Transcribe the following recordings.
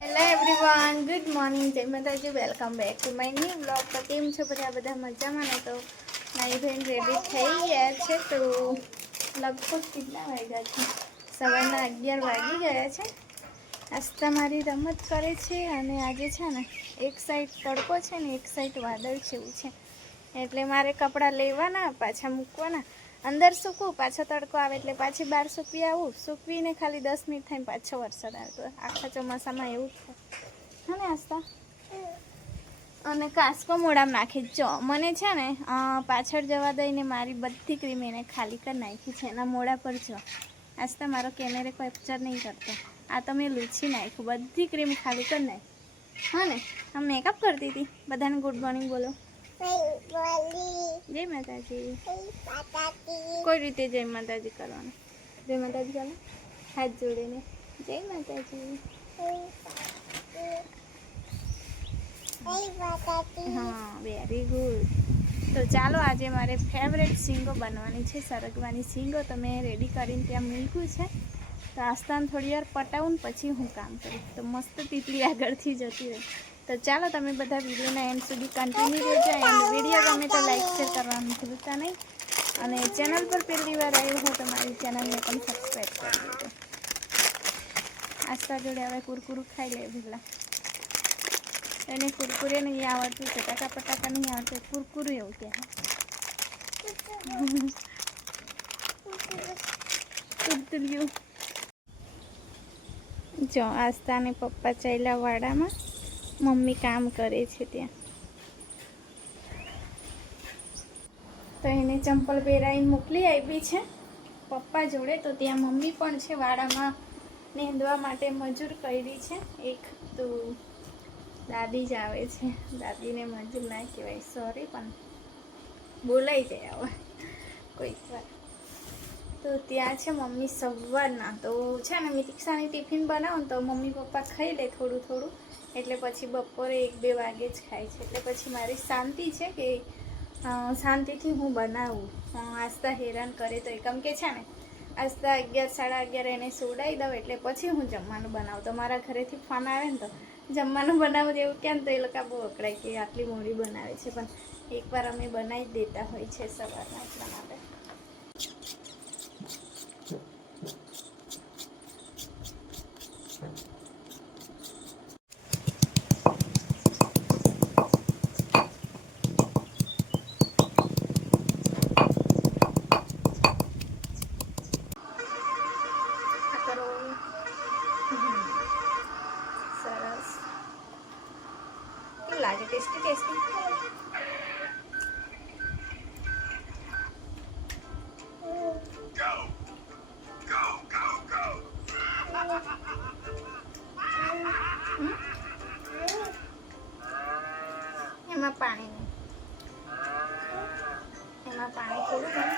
Hello everyone, good morning, જય માતાજી, welcome back to my new blog. તો કેમ છો બધા મજામાં ને? તો મારી બહેન રેડી થઈ ગયા છે. તો લગભગ કેટલા વાગ્યા છે? સવારના 11 વાગી ગયા છે. આસ્તા મારી રમત કરે છે અને આજે છે ને એક સાઈડ તડકો છે ને એક સાઈડ વાદળ જેવું છે, એટલે મારે કપડાં લેવાના, પાછા મૂકવાના, અંદર સૂકવું, પાછો તડકો આવે એટલે પાછી બહાર સૂકવી આવું, સૂકવીને ખાલી 10 મિનિટ થઈને પાછો વરસાદ આવતો. આખા ચોમાસામાં એવું જ થાય હા ને આસ્તા. અને કાસ્કો મોડામાં નાખી જો મને છે ને પાછળ જવા દઈને મારી બધી ક્રીમ એને ખાલી કરી નાખી છે એના મોડા પર. જો આસ્તા મારો કેમેરે કેપ્ચર નહીં કરતો. આ તો મેં લૂછી નાખ્યું, બધી ક્રીમ ખાલી કરી નાખી. હા ને, આમ મેકઅપ કરતી હતી. બધાને ગુડ મોર્નિંગ બોલો. જય માતાજી. કોઈ રીતે જય માતાજી કરવાનું? જય માતાજી ચાલો, હાથ જોડીને જય માતાજી. હા, વેરી ગુડ. તો ચાલો, આજે મારે ફેવરેટ સિંગો બનવાની છે, સરગવાની સિંગો. તો મેં રેડી કરીને ત્યાં મૂક્યું છે. તો આસ્તાને થોડી વાર પટાવું ને પછી હું કામ કરું. તો મસ્ત તીતલી આગળથી જતી રહી. તો ચાલો, તમે બધા વિડીયોના એન્ડ સુધી કન્ટિન્યુ રહેજો. એન્ડ વિડીયો ગમે તો લાઈક શેર કરવાનું ભૂલતા નહીં. અને ચેનલ પર પહેલી વાર આવ્યું હોય તો મારી ચેનલને પણ સબસ્ક્રાઈબ કરી દેજો. આસ્તા જોડે હવે કુરકુરું ખાઈ લે ભેગલા. એને કુરકુરે નહીં આવડતું, ચટાકા પટાકા નહીં આવડતું, કુરકુરું એવું કહેવાય. કુરકુરિયું. જો આસ્તા અને પપ્પા ચાલ્યા વાડામાં, મમ્મી કામ કરે છે ત્યાં. તો એને ચંપલ પહેરાવીને મોકલી આપી છે પપ્પા જોડે. તો ત્યાં મમ્મી પણ છે વાડામાં, નીંદવા માટે મજૂર કરી છે એક. તો દાદી જ આવે છે. દાદીને મજૂર ના કહેવાય, સોરી, પણ બોલાઈ જાય હવે કોઈક વાર. તો ત્યાં છે મમ્મી સવારના. તો છે ને મિતિક્ષાની ટિફિન બનાવું ને તો મમ્મી પપ્પા ખાઈ લે થોડું થોડું, એટલે પછી બપોરે 1-2 વાગે જ ખાય છે. એટલે પછી મારી શાંતિ છે કે શાંતિથી હું બનાવું. આસ્તા હેરાન કરે તો એકમ કે છે ને આસ્તા 11-11:30 એને સોડાવી દઉં એટલે પછી હું જમવાનું બનાવું. તો મારા ઘરેથી ફોન આવે ને તો જમવાનું બનાવું એવું કેમ, તો એ લોકો બહુ અકળાય કે આટલી મોડી બનાવે છે. પણ એકવાર અમે બનાવી જ દેતા હોય છે સવારના, એટલા માટે. સરસ. કેવું લાગે? Tasty tasty. એમાં પાણી નહીં, એમાં પાણી થોડું ઘણું.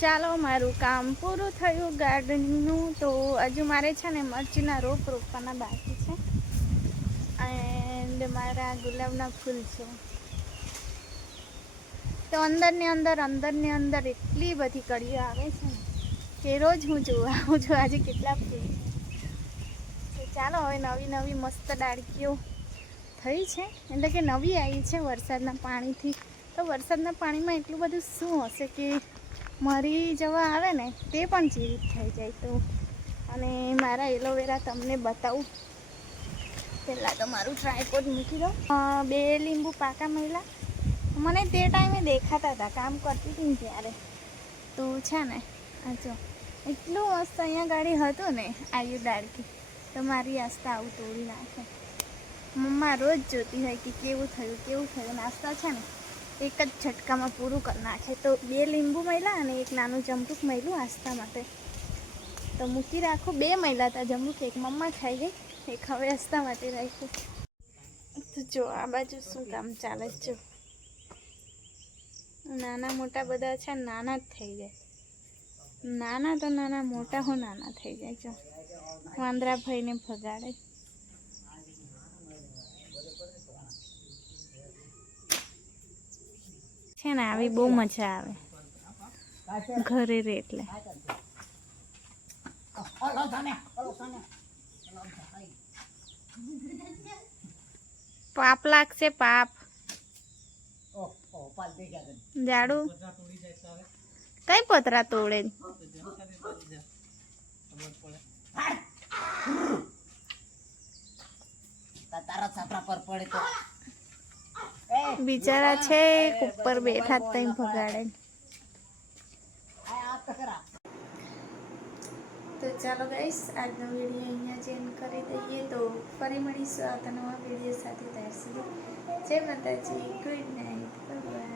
ચાલો મારું કામ પૂરું થયું ગાર્ડનનું. તો હજુ મારે છે ને મરચીના રોપ રોપવાના બાકી છે એન્ડ મારા ગુલાબના ફૂલ છે. તો અંદરની અંદર એટલી બધી કળીઓ આવે છે ને કે રોજ હું જોવા આવું છું આજે કેટલા ફૂલ. તો ચાલો હવે નવી મસ્ત ડાળકીઓ થઈ છે, એટલે કે નવી આવી છે વરસાદના પાણીથી. તો વરસાદના પાણીમાં એટલું બધું શું હશે કે મરી જવા આવે ને તે પણ જીવિત થઈ જાય. તો અને મારા એલોવેરા તમને બતાવું. પહેલાં તો મારું ટ્રાયપોડ મૂકી દઉં. 2 લીંબુ પાકા મળ્યા મને તે ટાઈમે દેખાતા હતા, કામ કરતી હતી ને ત્યારે. તો છે ને આ જો એટલું મસ્ત અહીંયા ગાડી હતું ને આવ્યું ડાળકી, તો મારી આસ્તા આવું તોડી નાખે. મમ્મા રોજ જોતી હોય કે કેવું થયું. નાસ્તા છે ને એક જ ઝટકામાં પૂરું કરી નાખે. તો 2 લીંબુ મળ્યા અને એક નાનું જમરૂક મળ્યું આસ્તા માટે. તો મૂકી રાખું. 2 મળ્યા હતા જમરૂક, એક મમ્મા ખાઈ ગઈ, એક હવે આસ્તા માટે રાખ્યું. તો જો આ બાજુ શું કામ ચાલે છે. જો નાના મોટા બધા છે, નાના જ થઈ જાય. નાના તો નાના, મોટા હો નાના થઈ જાય. જો વાંદરા ભાઈને ભગાડે છે ને. આવી બહુ મજા આવે ઘરે રે એટલે. પાપ લાગશે, પાપ. જાડુ કઈ પતરા તોડે. બિચારા છે ઉપર બેઠા તઈ ભગાડે. તો ચાલો ગાઈસ, આજનો વિડીયો અહીંયા જ એન્ડ કરી દઈએ. તો ફરી મળીશું આવતા નવા વિડીયો સાથે. ત્યાં સુધી જય માતાજી, ગુડ નાઇટ, બાય.